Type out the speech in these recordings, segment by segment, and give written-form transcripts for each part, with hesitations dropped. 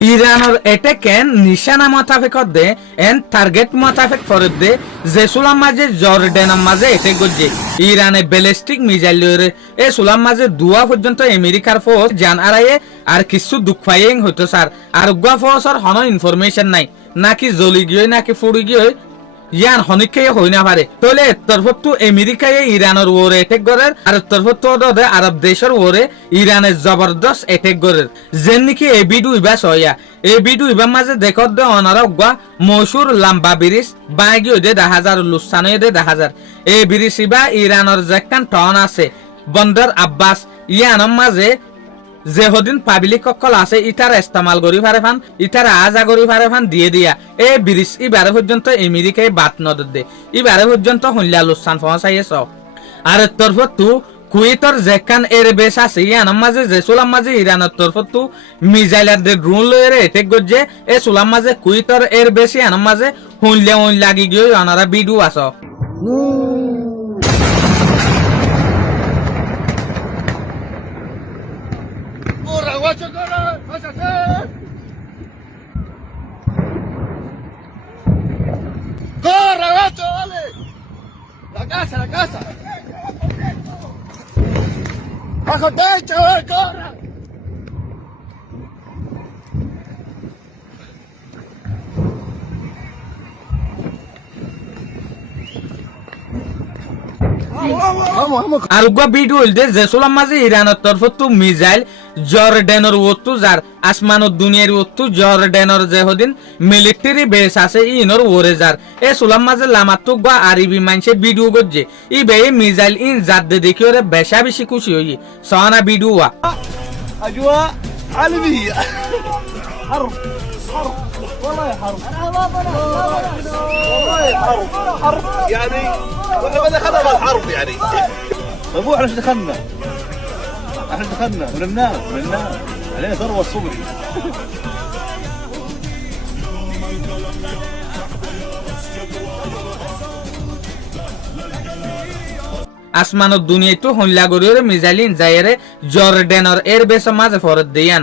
ইরানের এটেকেন নিশানা মোতাবেক দে এন টার্গেট মোতাবেক ফরদ দে জেসুলাম মাঝে জর্ডানের মাঝে এটেক গজে ইরানে ব্যালিস্টিক মিসাইল লরে এ সুলাম মাঝে দুয়া পর্যন্ত আমেরিকার ফোর্স জান আরায়ে আর কিছু দুঃখাইং হইতো স্যার আর গুয়া ফোর্সর হন ইনফরমেশন নাই নাকি জ্বলি গিয়ে নাকি ফুড়ি গিয়ে ইয়ান হনিকে হই না পারে তাহলে তরফতু আমেরিকায় ইরানের ওরে এটেক করের আর তরফতু আরব দেশের ওরে ইরানের জবরদস্ত এটেক করের যেন নাকি এ বিডু ইবা সয়া এ বিডু ইবা মাঝে দেখত দে অনারা গা মশুর লাম্বা ব্রিজ বাগি দে 10,000 লুসানে দে 10,000 এ ব্রিজ ইবা ইরানের যেখান টন আছে বন্দর আব্বাস ইয়ানের মাঝে যে হদিন পাবলিক কল আছে ইটার ইস্তেমাল করি পারে ফান ইটার আজা করি পারে ফান দিয়ে দিয়া এই ব্রিজ ইবারে পর্যন্ত আমেরিকায় বাত নদর দে ইবারে পর্যন্ত হইলা লুসান পৌঁছাইয়েছ আর তরফতু কুয়েতর যেখান এর বেশ আছে ইয়ানার মাঝে যে সুলাম মাঝে ইরানের তরফতু মিসাইলার দে ড্রোন লয়ের এটেক গজে এ সুলাম মাঝে কুয়েতর এর বেশি ইয়ানার মাঝে হইলা লাগি গিয়ে অনারা বিডু আস ¡Corre, gato, dale! La casa! ¡Bajo techo, corre! Vamos. আর গো ভিডিও দে জেসুলাম মাঝে ইরানের তরফতু মিসাইল জর্ডানের ওতু যার আসমানত দুনিয়ার ওতু জর্ডানের যে হদিন মিলিটারি বেস আছে ইনর ওরে যার এ সুলাম মাঝে লামাতু গো আরবি মানছে ভিডিও গজে ই বে মিসাইল ইন জাত দে দেখি ওরে বেশা বেশি খুশি হই সানা ভিডিও أجواء عالمية حرب والله حرب والله حرب يعني ولا دخلنا بالحرب يعني طيب احنا ايش دخلنا؟ ونمنام علينا ثروة الصبري আসমানত দুনিয়ায় তো হল্লা গরিয়রে মিসাইলিন জায়রে জর্ডানের এর বেশ মাঝে ফরত দিয়ান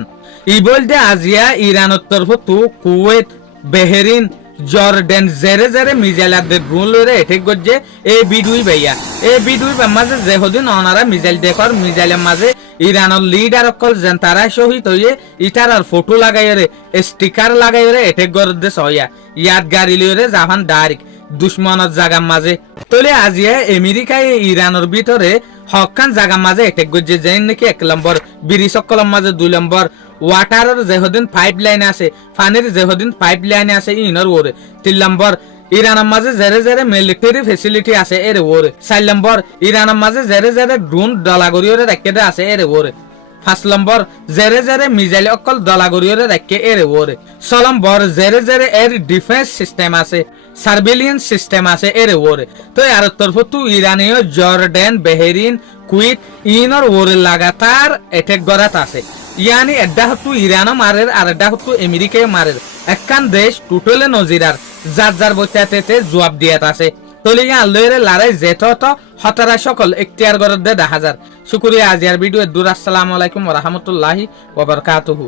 ই বলতে আজিয়া ইরানের তরফতু কুয়েত বেহরিন জর্ডান জেরে মিসাইলার দে ড্রোন লরে এটেক গজে এ বিডুই ভাইয়া এ বিডুই মাঝে যে হদিন অনারা মিসাইল দেখর মিসাইলের মাঝে ইরানের লিডার অকল যেন তারা শহীদ হইয়ে ইটার আর ফটো লাগাইরে স্টিকার লাগাইরে এটেক গরদে সয়া ইয়াদ গাড়ি লরে জাহান ডাইরেক্ট দুশ্মনের জায়গার মাঝে তলে আজিয়া আমেরিকায় ইরানের ভিতরে হকান জায়গার মাঝে এটেক গজে যেন নাকি 1 নম্বর ব্রিজ সকলের মাঝে 2 নম্বর ওয়াটারের যেহদিন পাইপ লাইন আছে পানির যেহদিন পাইপ লাইন আছে ইনর ওরে 3 নম্বর ইরানের মাঝে জেরে মিলিটারি ফেসিলিটি আছে এর ওরে 4 নম্বর ইরানের মাঝে জেরে ড্রোন ডলাগরিয়রে রাখতে আছে এর ওরে 5 নম্বর জেরে মিসাইল অকল ডলাগরিয়রে রাখে এর ওরে 6 নম্বর জেরে এর ডিফেন্স সিস্টেম আছে সার্ভেলিয়েন্স সিস্টেম আছে এর ওরে তো আর তরফতু ইরানীয় জর্ডান বেহরিন কুয়েত ইনর ওরে লাগাতার অ্যাটাক গরাত আছে ইয়ানি এড্ডা হতু ইরানও মারের আর এড্ডা হতু আমেরিকায় মারের একখান দেশ টোটালে নজিরার যার বইটাতে জবাব দিয়াত আছে তলে ইয়া লয়েরে লড়াই যেত তো হতারা সকল এখতিয়ার গরদ দে 10,000 শুকরিয়া আজিয়ার ভিডিও দূর আসসালামু আলাইকুম ওয়া রাহমাতুল্লাহি ওয়া বারাকাতুহু।